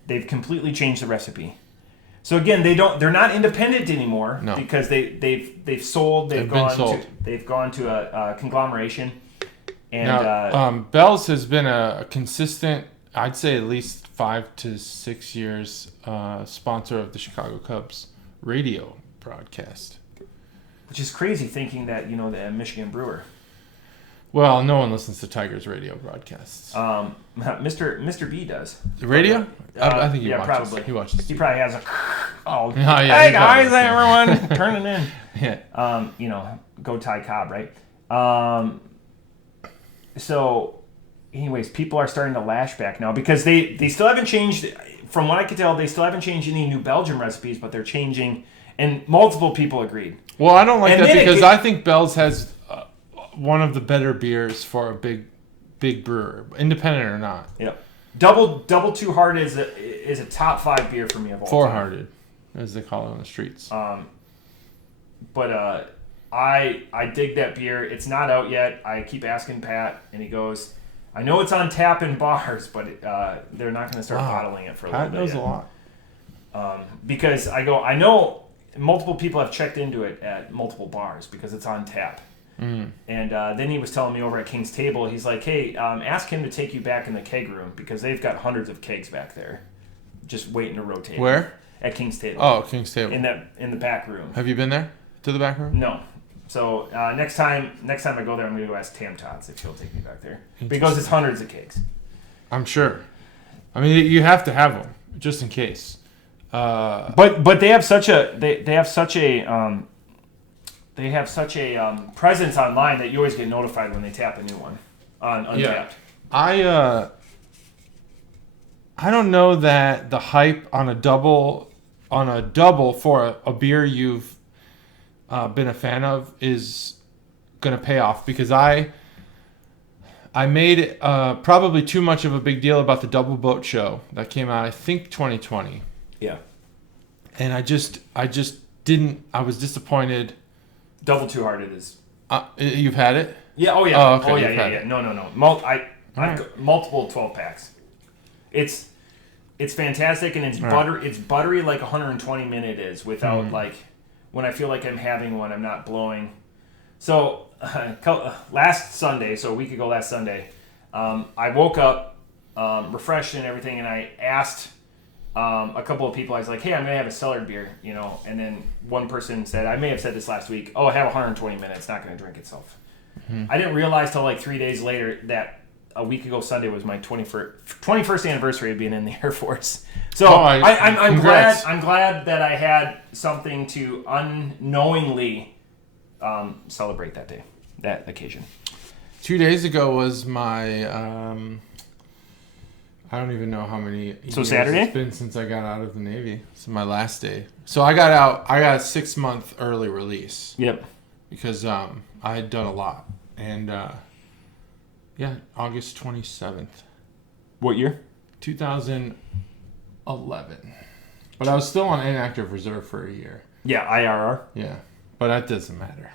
they've completely changed the recipe. So again, they're not independent anymore because they've sold, they've gone to a conglomeration. And now, Bell's has been a consistent, I'd say at least 5 to 6 years, sponsor of the Chicago Cubs radio broadcast. Which is crazy thinking that, the Michigan Brewer. Well, no one listens to Tigers radio broadcasts. Mr. B does. The radio? I think he watches. Probably. He watches. He probably has a... hey guys, everyone, turning in. Yeah. Go Ty Cobb, right? So, anyways, people are starting to lash back now because they still haven't changed. From what I could tell, they still haven't changed any New Belgium recipes, but they're changing, and multiple people agreed. Well, I don't like that because I think Bell's has one of the better beers for a big brewer, independent or not. Yep. Double Two Hard is a top 5 beer for me of all time. Four-hearted, as they call it on the streets. But I dig that beer. It's not out yet. I keep asking Pat, and he goes, I know it's on tap in bars, but they're not going to start bottling it for a little bit. Pat knows a lot. Because I know multiple people have checked into it at multiple bars because it's on tap. And then he was telling me over at King's Table, he's like, hey, ask him to take you back in the keg room because they've got hundreds of kegs back there just waiting to rotate. Where? At King's Table. Oh, King's Table. In the back room. Have you been there? To the back room? No. So next time I go there, I'm going to go ask Tam Tots if he'll take me back there. Because it's hundreds of kegs. I'm sure. I mean, you have to have them, just in case. But they have such a presence online that you always get notified when they tap a new one on Untapped. Yeah. I don't know that the hype on a double for a beer you've been a fan of is going to pay off, because I made probably too much of a big deal about the Double Boat Show that came out, I think 2020. Yeah. And I just didn't. I was disappointed. Double Two Hearted is. You've had it? Yeah. Oh yeah. Oh, okay. Oh yeah. No. I've got multiple 12 packs. It's fantastic, and it's buttery like 120 minute is without like when I feel like I'm having one, I'm not blowing. So last Sunday, so a week ago last Sunday, I woke up refreshed and everything, and I asked a couple of people, I was like, hey, I'm gonna have a cellared beer, and then one person said, I may have said this last week, I have 120 minutes, not gonna drink itself. I didn't realize till like 3 days later that a week ago Sunday was my 21st anniversary of being in the Air Force. So I'm glad that I had something to unknowingly celebrate that day, that occasion. 2 days ago was my I don't even know how many years Saturday? It's been since I got out of the Navy. It's my last day. So I got a 6 month early release. Yep. Because I had done a lot. And August 27th. What year? 2011. But I was still on inactive reserve for a year. Yeah, IRR. Yeah. But that doesn't matter.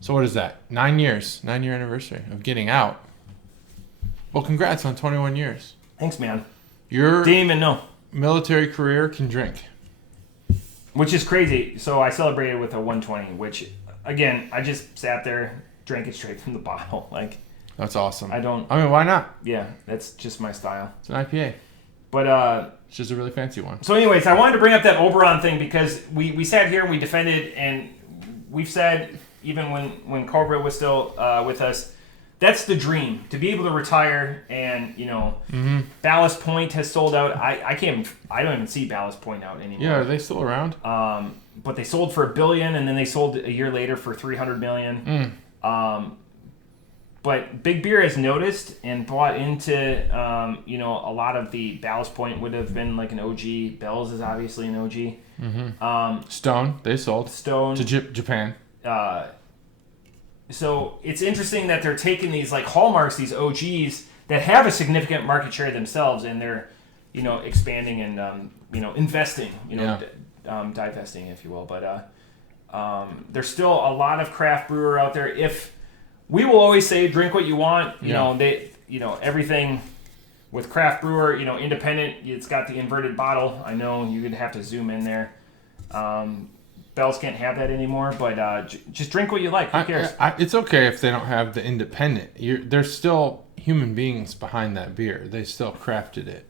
So what is that? 9 years. 9-year anniversary of getting out. Well, congrats on 21 years. Thanks, man. Your didn't even know. Military career can drink. Which is crazy. So I celebrated with a 120, which, again, I just sat there, drank it straight from the bottle. Like, that's awesome. I mean, why not? Yeah, that's just my style. It's an IPA. But it's just a really fancy one. So anyways, I wanted to bring up that Oberon thing because we sat here and we defended, and we've said, even when Cobra was still with us, that's the dream, to be able to retire. And Ballast Point has sold out. I don't even see Ballast Point out anymore. Yeah, are they still around? But they sold for $1 billion, and then they sold a year later for $300 million. But Big Beer has noticed and bought into a lot of the Ballast Point would have been like an OG. Bell's is obviously an OG. Stone, they sold. Stone to Japan. So it's interesting that they're taking these like hallmarks, these OGs that have a significant market share themselves, and they're, expanding and investing, divesting, if you will. But there's still a lot of craft brewer out there. If we will always say, drink what you want, everything with craft brewer, independent. It's got the inverted bottle. I know you would have to zoom in there. Bells can't have that anymore, but just drink what you like. Who cares? It's okay if they don't have the independent. There's still human beings behind that beer. They still crafted it.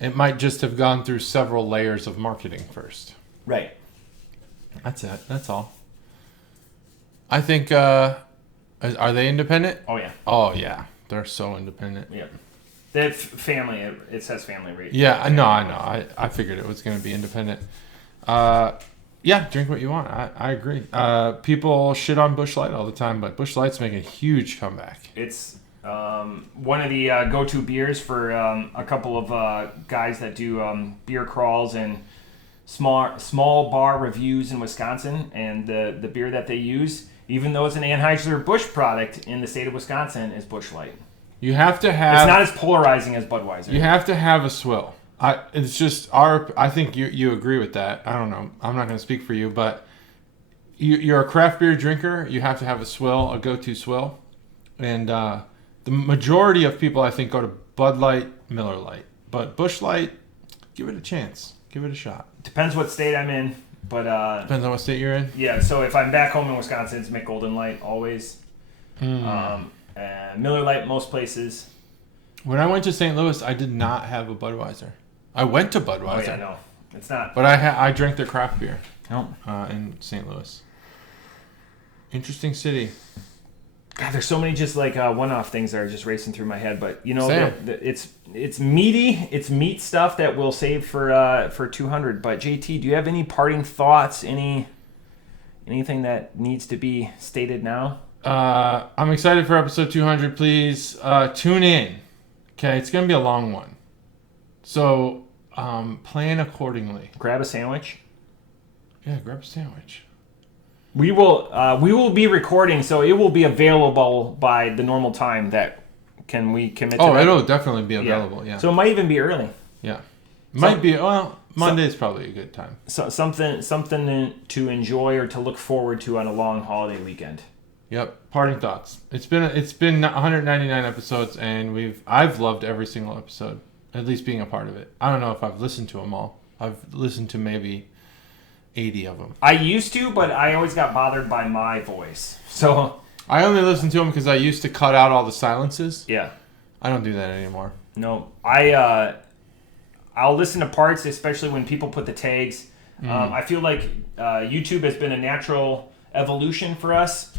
It might just have gone through several layers of marketing first. Right. That's it. That's all. I think, are they independent? Oh, yeah. Oh, yeah. They're so independent. Yeah. That family, it says family rate. Yeah, I know. I figured it was going to be independent. Yeah, drink what you want. I agree. People shit on Busch Light all the time, but Busch Light's making a huge comeback. It's one of the go-to beers for a couple of guys that do beer crawls and small bar reviews in Wisconsin, and the beer that they use, even though it's an Anheuser-Busch product in the state of Wisconsin, is Busch Light. You have to have. It's not as polarizing as Budweiser. You have to have a swill. It's just I think you agree with that. I don't know. I'm not going to speak for you, but you're a craft beer drinker. You have to have a swill, a go-to swill, and the majority of people I think go to Bud Light, Miller Light, but Busch Light, give it a chance. Give it a shot. Depends what state I'm in, but depends on what state you're in. Yeah. So if I'm back home in Wisconsin, it's Golden Light always. Miller Light most places. When I went to St. Louis, I did not have a Budweiser. I went to Budweiser. Oh yeah, no, it's not. But I drank their craft beer. No. In St. Louis. Interesting city. God, there's so many just like one-off things that are just racing through my head. But it's meaty. It's meat stuff that we'll save for 200. But JT, do you have any parting thoughts? Anything that needs to be stated now? I'm excited for episode 200. Please tune in. Okay, it's gonna be a long one, so plan accordingly. Grab a sandwich. Yeah, grab a sandwich. We will be recording, so it will be available by the normal time. Can we commit to that? Oh, it'll definitely be available. Yeah. So it might even be early. Yeah. Might be. Well, Monday's probably a good time. So something to enjoy or to look forward to on a long holiday weekend. Yep. Parting thoughts. It's been 199 episodes, and I've loved every single episode. At least being a part of it. I don't know if I've listened to them all. I've listened to maybe 80 of them. I used to, but I always got bothered by my voice. So I only listen to them because I used to cut out all the silences. Yeah. I don't do that anymore. No, I'll listen to parts, especially when people put the tags. I feel like YouTube has been a natural evolution for us.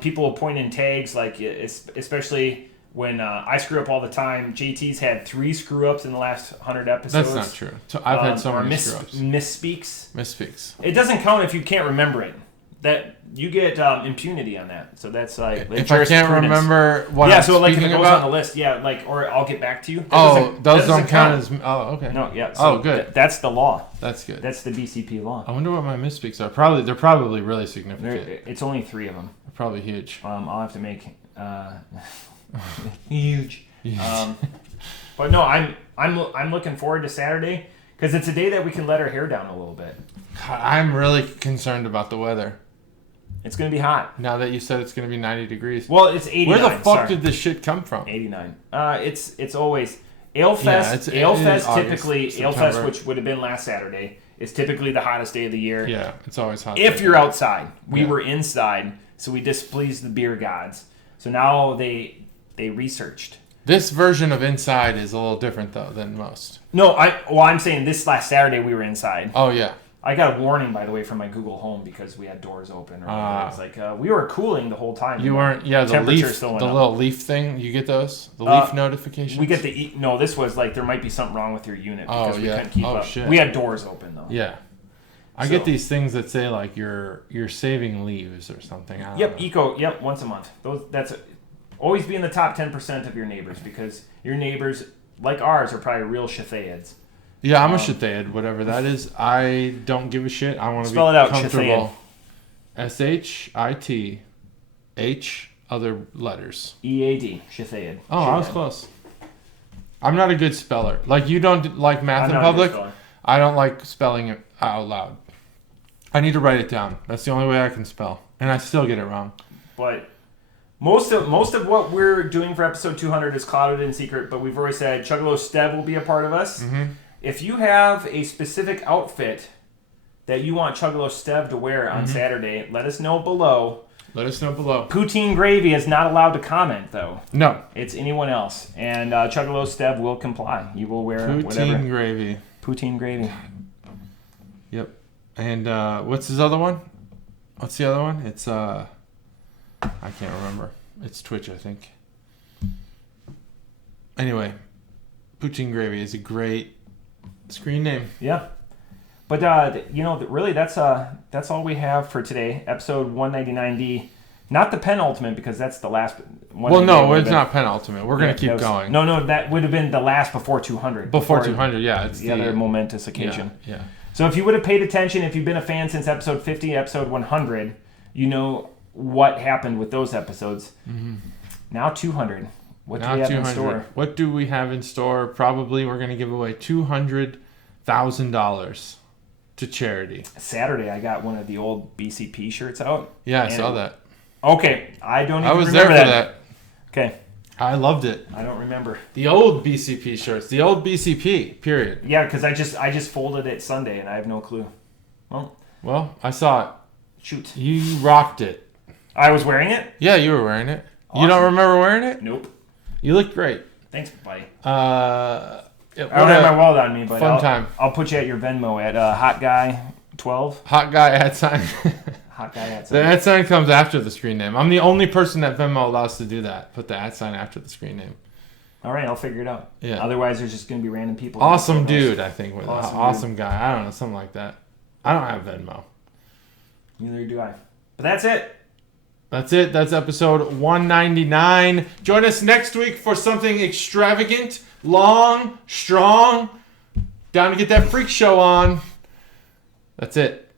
People will point in tags, like especially when I screw up all the time. JT's had 3 screw-ups in the last 100 episodes. That's not true. I've had so many screw-ups. Misspeaks. It doesn't count if you can't remember it. That you get impunity on that. So that's like if I can't remember what I'm so like if it goes about? on the list, or I'll get back to you. Those don't count as. Oh, okay. No, yeah. So good. That's the law. That's good. That's the BCP law. I wonder what my misspeaks are. They're probably really significant. It's only 3 of them. They're probably huge. I'll have to make huge. But no, I'm looking forward to Saturday because it's a day that we can let our hair down a little bit. God, I'm really concerned about the weather. It's going to be hot. Now that you said it's going to be 90 degrees. Well, it's 89. Where the fuck did this shit come from? 89. It's always Ale Fest. Ale Fest typically, Ale Fest, which would have been last Saturday, is typically the hottest day of the year. Yeah, it's always hot. If you're outside. We were inside, so we displeased the beer gods. So now they researched. This version of inside is a little different though than most. No, I'm saying this last Saturday we were inside. Oh yeah. I got a warning, by the way, from my Google Home because we had doors open. It's like we were cooling the whole time. You weren't, the little leaf thing. You get those, the leaf notifications. We get no. This was like there might be something wrong with your unit because we couldn't keep up. Shit. We had doors open though. Yeah, I get these things that say like you're saving leaves or something. I don't know. Eco. Yep, once a month. Always be in the top 10% of your neighbors because your neighbors, like ours, are probably real Shathaids. Yeah, I'm a Shathayed, whatever that is. I don't give a shit. I want to be comfortable. Shathh, other letters. EAD, Shathayed. Oh, I was close. I'm not a good speller. Like, you don't like math in public? I don't like spelling it out loud. I need to write it down. That's the only way I can spell. And I still get it wrong. But most of what we're doing for episode 200 is clouded in secret, but we've already said Chuggalos Stev will be a part of us. Mm-hmm. If you have a specific outfit that you want Chuggalos Stev to wear on Saturday, let us know below. Poutine Gravy is not allowed to comment, though. No. It's anyone else. And Chuggalos Stev will comply. You will wear whatever. Poutine Gravy. Yep. And what's his other one? What's the other one? It's, I can't remember. It's Twitch, I think. Anyway, Poutine Gravy is a great screen name. Yeah. But, really, that's all we have for today. Episode 199D. Not the penultimate, because that's the last one. Well, no, it's not penultimate. We're going to keep going. No, that would have been the last before 200. Before 200, yeah. It's the other momentous occasion. Yeah. So if you would have paid attention, if you've been a fan since episode 50, episode 100, you know what happened with those episodes. Mm-hmm. Now 200. What do we have in store? What do we have in store? Probably we're going to give away $200,000 to charity. Saturday, I got one of the old BCP shirts out. Yeah, I saw that. Okay, I don't even remember that. I was there for that. Okay. I loved it. I don't remember. The old BCP shirts. The old BCP, period. Yeah, because I just folded it Sunday, and I have no clue. Well, I saw it. Shoot. You rocked it. I was wearing it? Yeah, you were wearing it. Awesome. You don't remember wearing it? Nope. You look great. Thanks, buddy. I don't have my wallet on me, but time. I'll put you at your Venmo at HotGuy12. Hot guy @ sign. Hot guy @ sign. The @ sign comes after the screen name. I'm the only person that Venmo allows to do that. Put the @ sign after the screen name. All right, I'll figure it out. Yeah. Otherwise, there's just going to be random people. Awesome dude, I think. Awesome guy. I don't know, something like that. I don't have Venmo. Neither do I. But that's it. That's it. That's episode 199. Join us next week for something extravagant, long, strong. Down to get that freak show on. That's it.